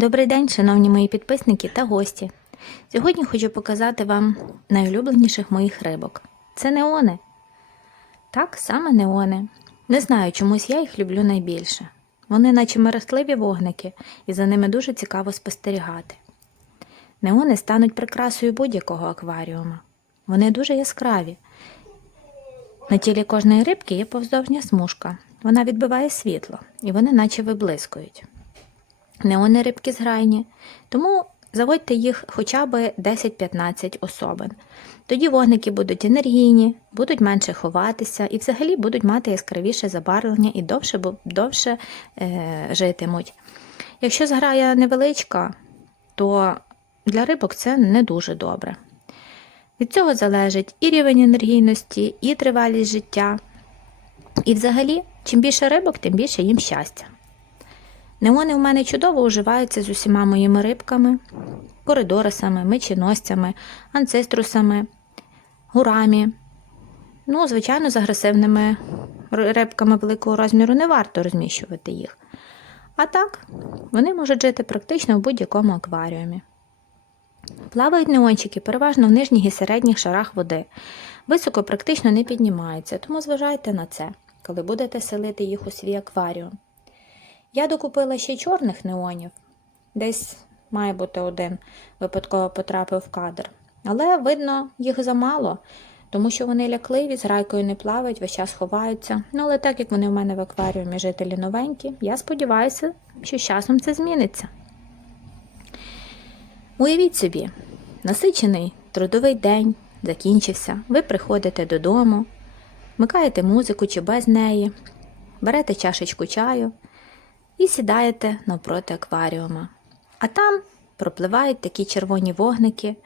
Добрий день, шановні мої підписники та гості. Сьогодні хочу показати вам найулюбленіших моїх рибок. Це неони. Так, саме неони. Не знаю, чомусь я їх люблю найбільше. Вони наче мерехтливі вогники, і за ними дуже цікаво спостерігати. Неони стануть прикрасою будь-якого акваріума. Вони дуже яскраві. На тілі кожної рибки є повздовжня смужка. Вона відбиває світло, і вони наче виблискують. Неони рибки зграйні, тому заводьте їх хоча б 10-15 особин. Тоді вогники будуть енергійні, будуть менше ховатися і взагалі будуть мати яскравіше забарвлення і довше, довше е, житимуть. Якщо зграя невеличка, то для рибок це не дуже добре. Від цього залежить і рівень енергійності, і тривалість життя. І взагалі, чим більше рибок, тим більше їм щастя. Неони в мене чудово уживаються з усіма моїми рибками, коридорисами, меченосцями, анцеструсами, гурами. Ну, звичайно, з агресивними рибками великого розміру не варто розміщувати їх. А так, вони можуть жити практично в будь-якому акваріумі. Плавають неончики переважно в нижніх і середніх шарах води. Високо практично не піднімаються, тому зважайте на це, коли будете селити їх у свій акваріум. Я докупила ще чорних неонів. Десь має бути один випадково потрапив в кадр. Але видно, їх замало, тому що вони лякливі, з грайкою не плавають, весь час ховаються. Ну, але так як вони в мене в акваріумі жителі новенькі, я сподіваюся, що з часом це зміниться. Уявіть собі, насичений трудовий день закінчився, ви приходите додому, вмикаєте музику чи без неї, берете чашечку чаю і сідаєте навпроти акваріума. А там пропливають такі червоні вогники.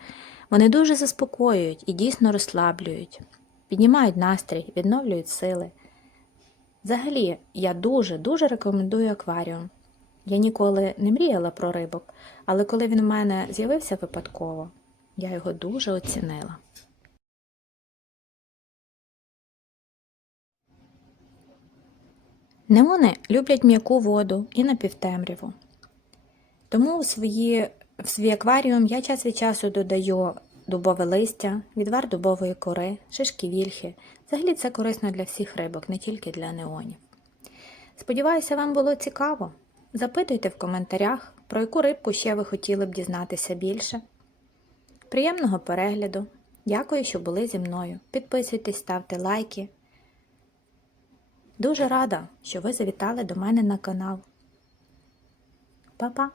Вони дуже заспокоюють і дійсно розслаблюють, піднімають настрій, відновлюють сили. Взагалі, я дуже-дуже рекомендую акваріум. Я ніколи не мріяла про рибок, але коли він у мене з'явився випадково, я його дуже оцінила. Неони люблять м'яку воду і напівтемряву. Тому у, свої, в свій акваріум я час від часу додаю дубове листя, відвар дубової кори, шишки вільхи. Взагалі це корисно для всіх рибок, не тільки для неонів. Сподіваюся, вам було цікаво. Запитуйте в коментарях, про яку рибку ще ви хотіли б дізнатися більше. Приємного перегляду! Дякую, що були зі мною. Підписуйтесь, ставте лайки. Дуже рада, що ви завітали до мене на канал. Па-па!